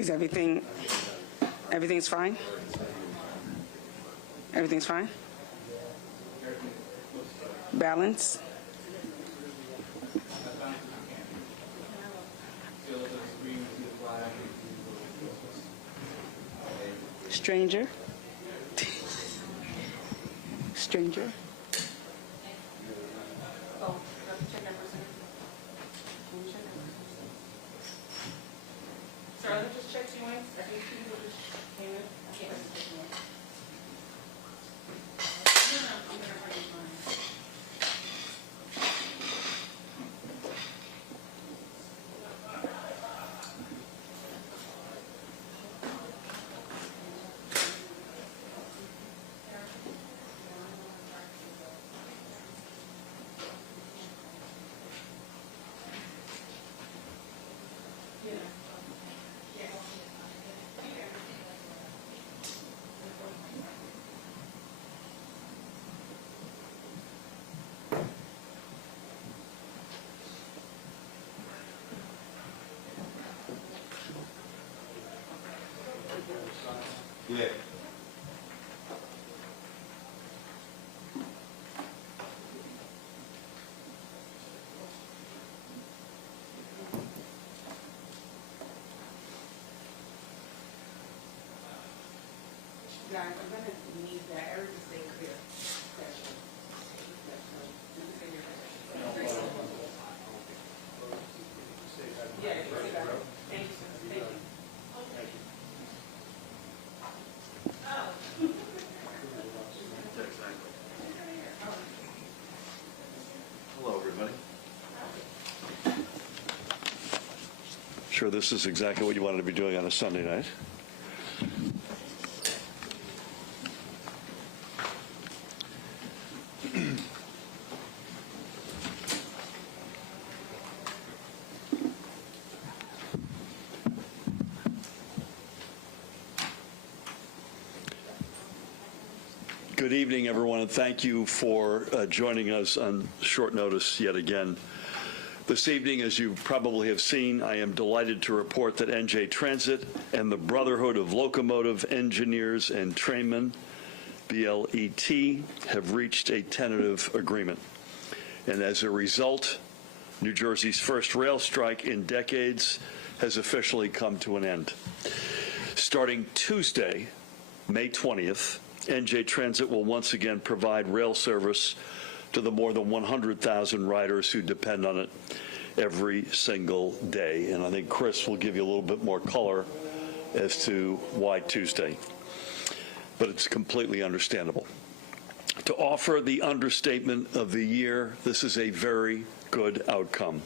Is everything's fine? Everything's fine? Balance? Stranger? Stranger? Sir, let me just check 2 minutes. I think people just came in. I can't remember. No, I'm going to bring mine. Yeah. Guys, I'm going to need that. Everything stay clear. Yeah, thank you, sir. Thank you. Hello, everybody. Sure, this is exactly what you wanted to be doing on a Sunday night. Good evening, everyone, and thank you for joining us on short notice yet again. This evening, as you probably have seen, I am delighted to report that NJ Transit and the Brotherhood of Locomotive Engineers and Trainmen, BLET, have reached a tentative agreement. And as a result, New Jersey's first rail strike in decades has officially come to an end. Starting Tuesday, May 20th, NJ Transit will once again provide rail service to the more than 100,000 riders who depend on it every single day. And I think Chris will give you a little bit more color as to why Tuesday. But it's completely understandable. To offer the understatement of the year, this is a very good outcome.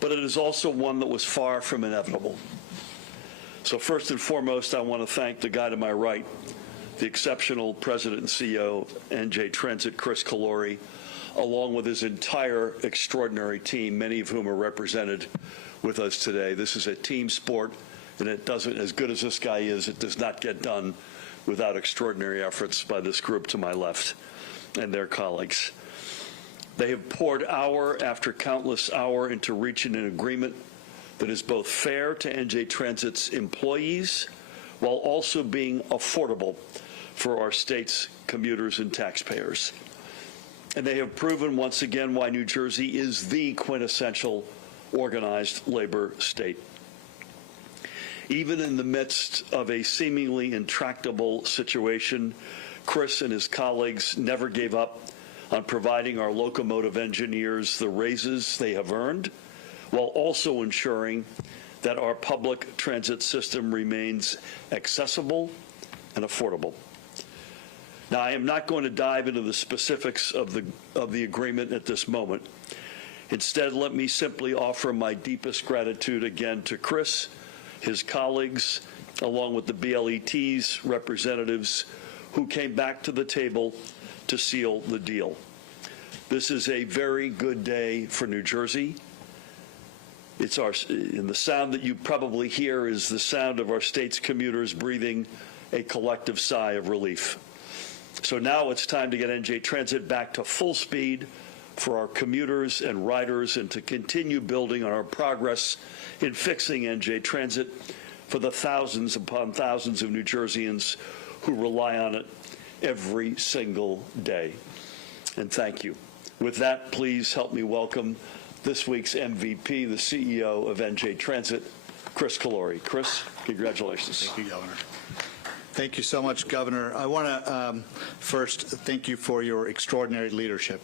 But it is also one that was far from inevitable. So first and foremost, I want to thank the guy to my right, the exceptional President and CEO, NJ Transit, Chris Calori, along with his entire extraordinary team, many of whom are represented with us today. This is a team sport, and it doesn't, as good as this guy is, it does not get done without extraordinary efforts by this group to my left and their colleagues. They have poured hour after countless hour into reaching an agreement that is both fair to NJ Transit's employees while also being affordable for our state's commuters and taxpayers. And they have proven once again why New Jersey is the quintessential organized labor state. Even in the midst of a seemingly intractable situation, Chris and his colleagues never gave up on providing our locomotive engineers the raises they have earned, while also ensuring that our public transit system remains accessible and affordable. Now, I am not going to dive into the specifics of the agreement at this moment. Instead, let me simply offer my deepest gratitude again to Chris, his colleagues, along with the BLET's representatives who came back to the table to seal the deal. This is a very good day for New Jersey. And the sound that you probably hear is the sound of our state's commuters breathing a collective sigh of relief. So now it's time to get NJ Transit back to full speed for our commuters and riders and to continue building on our progress in fixing NJ Transit for the thousands upon thousands of New Jerseyans who rely on it every single day. And thank you. With that, please help me welcome this week's MVP, the CEO of NJ Transit, Chris Calori. Chris, congratulations. Thank you, Governor. Thank you so much, Governor. I want to first thank you for your extraordinary leadership.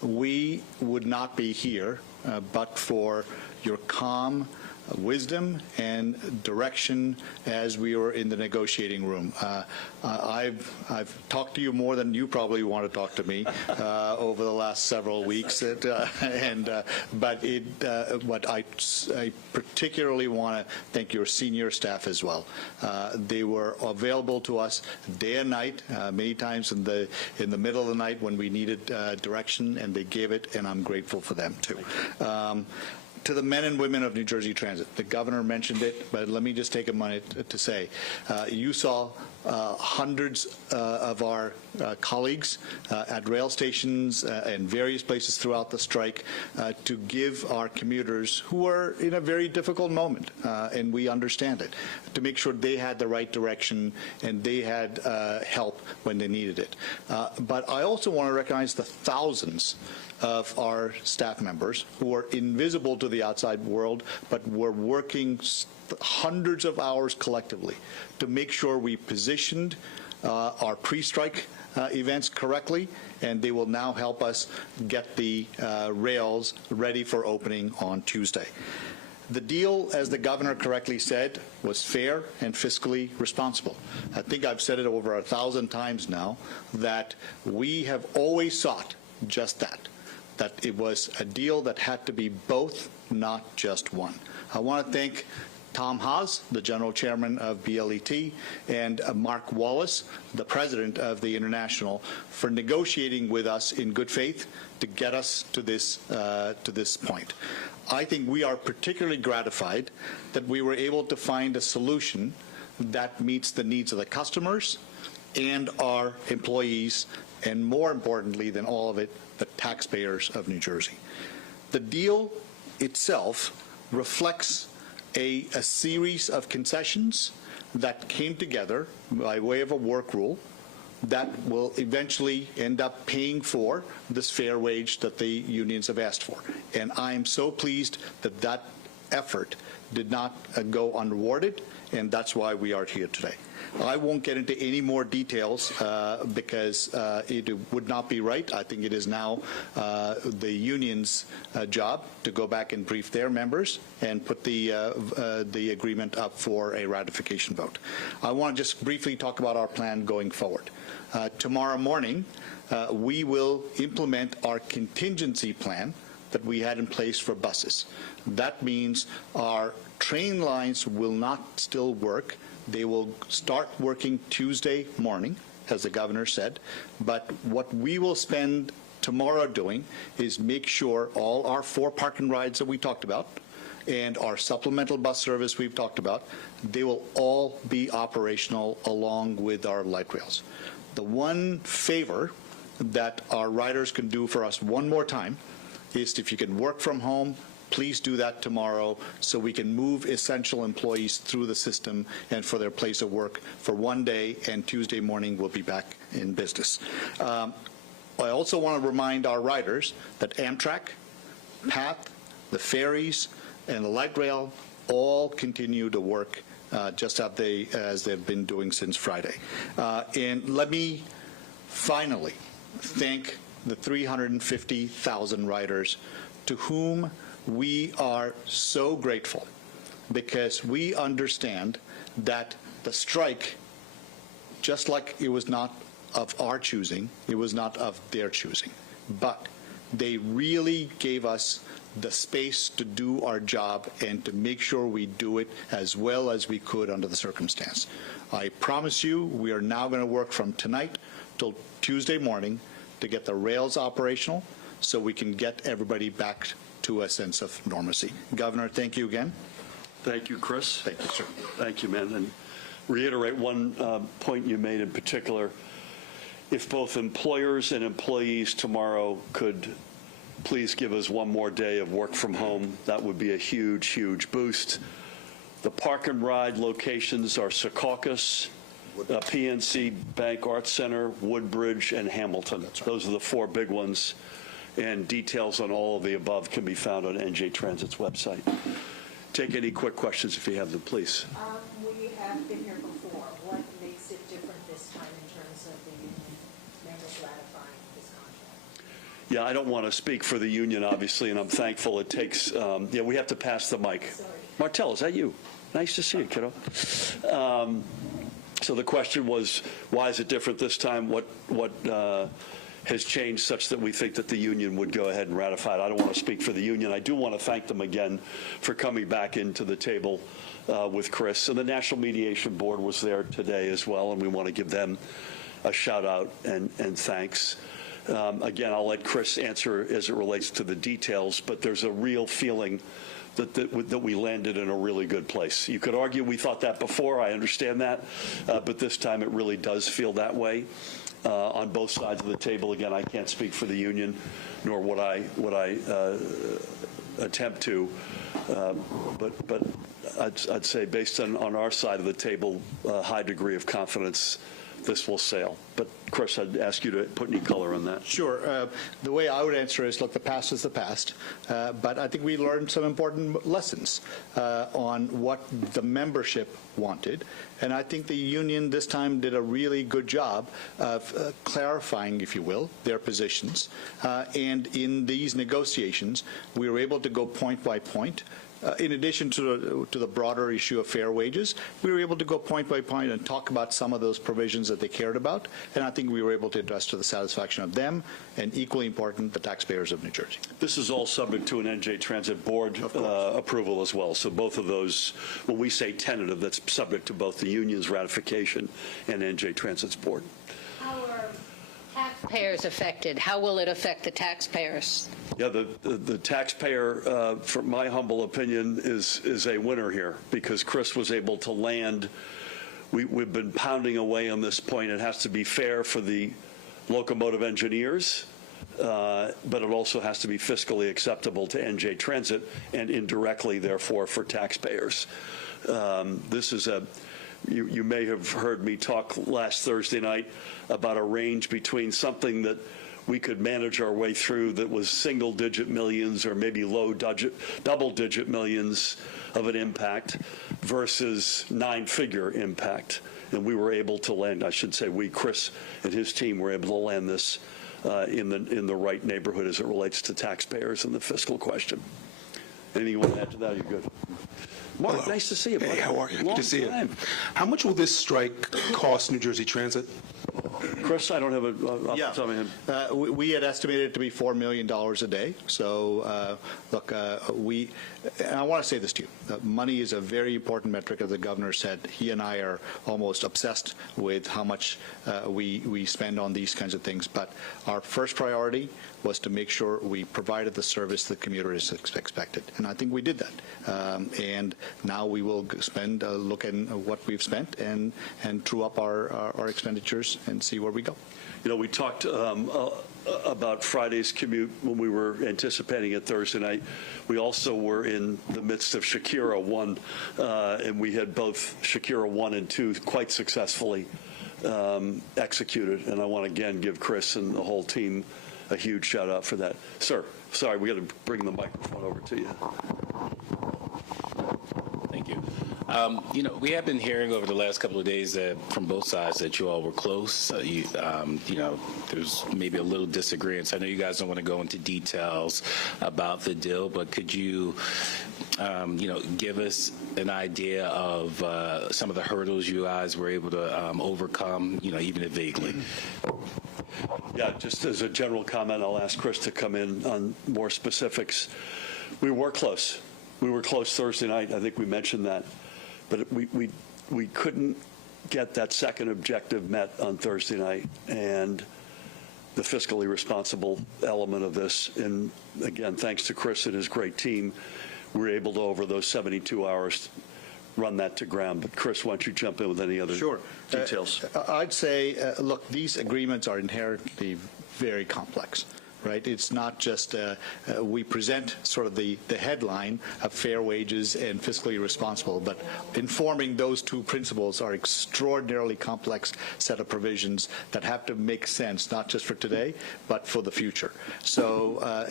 We would not be here but for your calm wisdom and direction as we were in the negotiating room. I've talked to you more than you probably want to talk to me over the last several weeks, but I particularly want to thank your senior staff as well. They were available to us day and night, many times in the middle of the night when we needed direction, and they gave it, and I'm grateful for them too. To the men and women of New Jersey Transit, the governor mentioned it, but let me just take a minute to say, you saw hundreds of our colleagues at rail stations and various places throughout the strike to give our commuters, who are in a very difficult moment, and we understand it, to make sure they had the right direction and they had help when they needed it. But I also want to recognize the thousands of our staff members who are invisible to the outside world, but were working hundreds of hours collectively to make sure we positioned our pre-strike events correctly, and they will now help us get the rails ready for opening on Tuesday. The deal, as the governor correctly said, was fair and fiscally responsible. I think I've said it over 1,000 times now that we have always sought just that it was a deal that had to be both, not just one. I want to thank Tom Haas, the general chairman of BLET, and Mark Wallace, the president of the International, for negotiating with us in good faith to get us to this point. I think we are particularly gratified that we were able to find a solution that meets the needs of the customers and our employees, and more importantly than all of it, the taxpayers of New Jersey. The deal itself reflects a series of concessions that came together by way of a work rule that will eventually end up paying for this fair wage that the unions have asked for. And I am so pleased that that effort did not go unrewarded, and that's why we are here today. I won't get into any more details because it would not be right. I think it is now the union's job to go back and brief their members and put the agreement up for a ratification vote. I want to just briefly talk about our plan going forward. Tomorrow morning, we will implement our contingency plan that we had in place for buses. That means our train lines will not still work. They will start working Tuesday morning, as the governor said, but what we will spend tomorrow doing is make sure all our 4 park and rides that we talked about and our supplemental bus service we've talked about, they will all be operational along with our light rails. The one favor that our riders can do for us one more time is if you can work from home, please do that tomorrow so we can move essential employees through the system and for their place of work for one day, and Tuesday morning we'll be back in business. I also want to remind our riders that Amtrak, PATH, the ferries, and the light rail all continue to work just as they've been doing since Friday. And let me finally thank the 350,000 riders to whom we are so grateful, because we understand that the strike, just like it was not of our choosing, it was not of their choosing, but they really gave us the space to do our job and to make sure we do it as well as we could under the circumstance. I promise you, we are now going to work from tonight till Tuesday morning to get the rails operational so we can get everybody back to a sense of normalcy. Governor, thank you again. Thank you, Chris. Thank you, sir. Thank you, man. And reiterate one point you made in particular. If both employers and employees tomorrow could please give us one more day of work from home, that would be a huge, huge boost. The park and ride locations are Secaucus, PNC Bank Arts Center, Woodbridge, and Hamilton. Those are the 4 big ones, and details on all of the above can be found on NJ Transit's website. Take any quick questions if you have them, please. We have been here before. What makes it different this time in terms of the union members ratifying this contract? Yeah, I don't want to speak for the union, obviously, and I'm thankful it takes, we have to pass the mic. Sorry. Martell, is that you? Nice to see you, kiddo. So the question was, why is it different this time? What has changed such that we think that the union would go ahead and ratify it? I don't want to speak for the union. I do want to thank them again for coming back into the table with Chris. And the National Mediation Board was there today as well, and we want to give them a shout out and thanks. Again, I'll let Chris answer as it relates to the details, but there's a real feeling that we landed in a really good place. You could argue we thought that before, I understand that, but this time it really does feel that way on both sides of the table. Again, I can't speak for the union, nor would I attempt to, but I'd say based on our side of the table, a high degree of confidence this will sail. But Chris, I'd ask you to put any color on that. Sure. The way I would answer is, look, the past is the past, but I think we learned some important lessons on what the membership wanted, and I think the union this time did a really good job of clarifying, if you will, their positions, and in these negotiations, we were able to go point by point. In addition to the broader issue of fair wages, we were able to go point by point and talk about some of those provisions that they cared about, and I think we were able to address to the satisfaction of them, and equally important, the taxpayers of New Jersey. This is all subject to an NJ Transit Board approval as well, so both of those, when we say tentative, that's subject to both the union's ratification and NJ Transit's board. How are taxpayers affected? How will it affect the taxpayers? Yeah, the taxpayer, for my humble opinion, is a winner here because Chris was able to land. We've been pounding away on this point. It has to be fair for the locomotive engineers, but it also has to be fiscally acceptable to NJ Transit and indirectly, therefore, for taxpayers. This is you may have heard me talk last Thursday night about a range between something that we could manage our way through that was single-digit millions or maybe low double-digit millions of an impact versus 9-figure impact. And we were able to land, I should say Chris and his team were able to land this in the right neighborhood as it relates to taxpayers and the fiscal question. Anything you want to add to that? You're good. Mark, Hello. nice to see you, buddy. Hey, how are you? Long Good to see time. you. How much will this strike cost New Jersey Transit? Chris, I don't have a off the top of my head. We had estimated it to be $4 million a day. So, look, and I want to say this to you. Money is a very important metric, as the governor said. He and I are almost obsessed with how much we spend on these kinds of things. But our first priority was to make sure we provided the service the commuters expected. And I think we did that. And now we will spend a look at what we've spent and true up our expenditures and see where we go. You know, we talked about Friday's commute when we were anticipating it Thursday night. We also were in the midst of Shakira 1, and we had both Shakira 1 and 2 quite successfully executed. And I want to again give Chris and the whole team a huge shout out for that. Sir, sorry, we got to bring the microphone over to you. Thank you. You know, we have been hearing over the last couple of days that from both sides that you all were close. You know, there's maybe a little disagreement. I know you guys don't want to go into details about the deal, but could you, you know, give us an idea of some of the hurdles you guys were able to overcome, you know, even if vaguely? Yeah, just as a general comment, I'll ask Chris to come in on more specifics. We were close. We were close Thursday night. I think we mentioned that. But we couldn't get that second objective met on Thursday night, and the fiscally responsible element of this. And again, thanks to Chris and his great team, we were able to, over those 72 hours, run that to ground. But Chris, why don't you jump in with any other details? I'd say, look, these agreements are inherently very complex. right? It's not just, we present sort of the headline of fair wages and fiscally responsible, but informing those two principles are extraordinarily complex set of provisions that have to make sense, not just for today, but for the future. So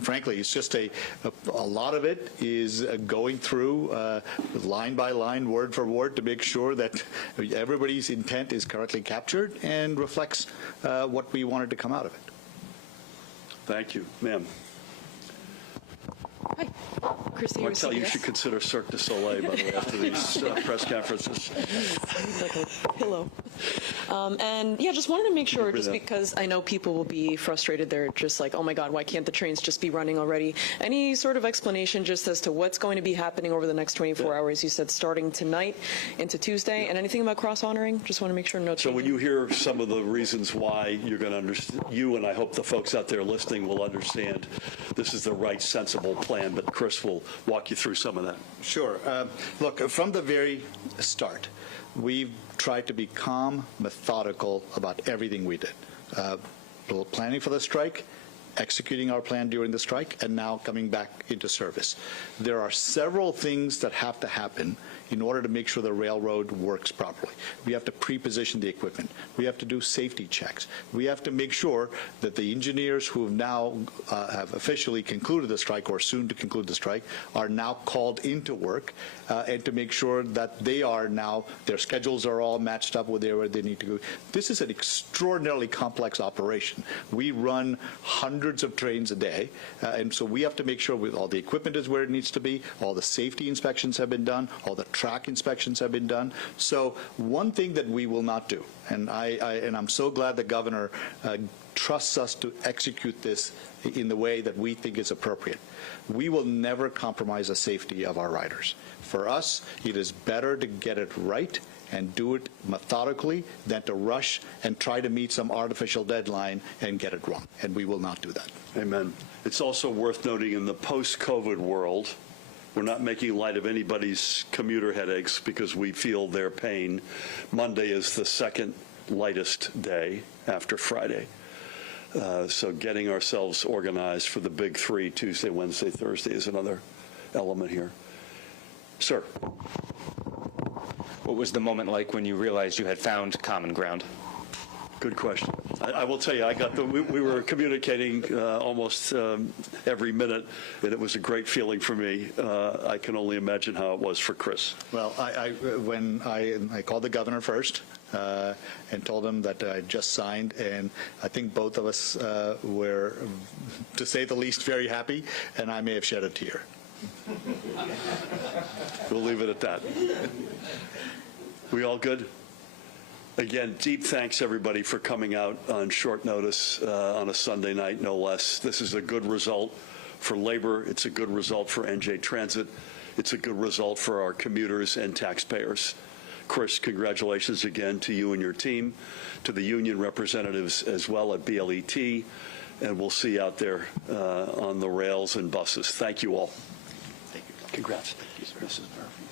frankly, it's just a lot of it is going through line by line, word for word, to make sure that everybody's intent is correctly captured and reflects what we wanted to come out of it. Thank you. Ma'am. Hi, Christy. Martel, you should consider Cirque du Soleil, by the way, after these press conferences. Like a pillow. And yeah, just wanted to make sure, just because I know people will be frustrated, they're just like, oh my God, why can't the trains just be running already? Any sort of explanation just as to what's going to be happening over the next 24 hours? You said starting tonight into Tuesday, and anything about cross-honoring? Just want to make sure no. So when you hear some of the reasons why, you're going to understand, you and I hope the folks out there listening will understand this is the right, sensible plan, but Chris will walk you through some of that. Sure. Look, from the very start, we've tried to be calm, methodical about everything we did. Planning for the strike, executing our plan during the strike, and now coming back into service. There are several things that have to happen in order to make sure the railroad works properly. We have to pre-position the equipment. We have to do safety checks. We have to make sure that the engineers who now have officially concluded the strike or soon to conclude the strike are now called into work, and to make sure that they are now, their schedules are all matched up with where they need to go. This is an extraordinarily complex operation. We run hundreds of trains a day, and so we have to make sure all the equipment is where it needs to be, all the safety inspections have been done, all the track inspections have been done. So one thing that we will not do, and I'm so glad the governor trusts us to execute this in the way that we think is appropriate. We will never compromise the safety of our riders. For us, it is better to get it right and do it methodically than to rush and try to meet some artificial deadline and get it wrong. And we will not do that. Amen. It's also worth noting in the post-COVID world, we're not making light of anybody's commuter headaches because we feel their pain. Monday is the second lightest day after Friday. So getting ourselves organized for the big three, Tuesday, Wednesday, Thursday, is another element here. Sir. What was the moment like when you realized you had found common ground? Good question. I will tell you, we were communicating almost every minute, and it was a great feeling for me. I can only imagine how it was for Chris. Well, when I called the governor first and told him that I just signed, and I think both of us were, to say the least, very happy, and I may have shed a tear. We'll leave it at that. We all good? Again, deep thanks, everybody, for coming out on short notice on a Sunday night, no less. This is a good result for labor. It's a good result for NJ Transit. It's a good result for our commuters and taxpayers. Chris, congratulations again to you and your team, to the union representatives as well at BLET, and we'll see you out there on the rails and buses. Thank you all. Thank you. Congrats. Mrs. Murphy.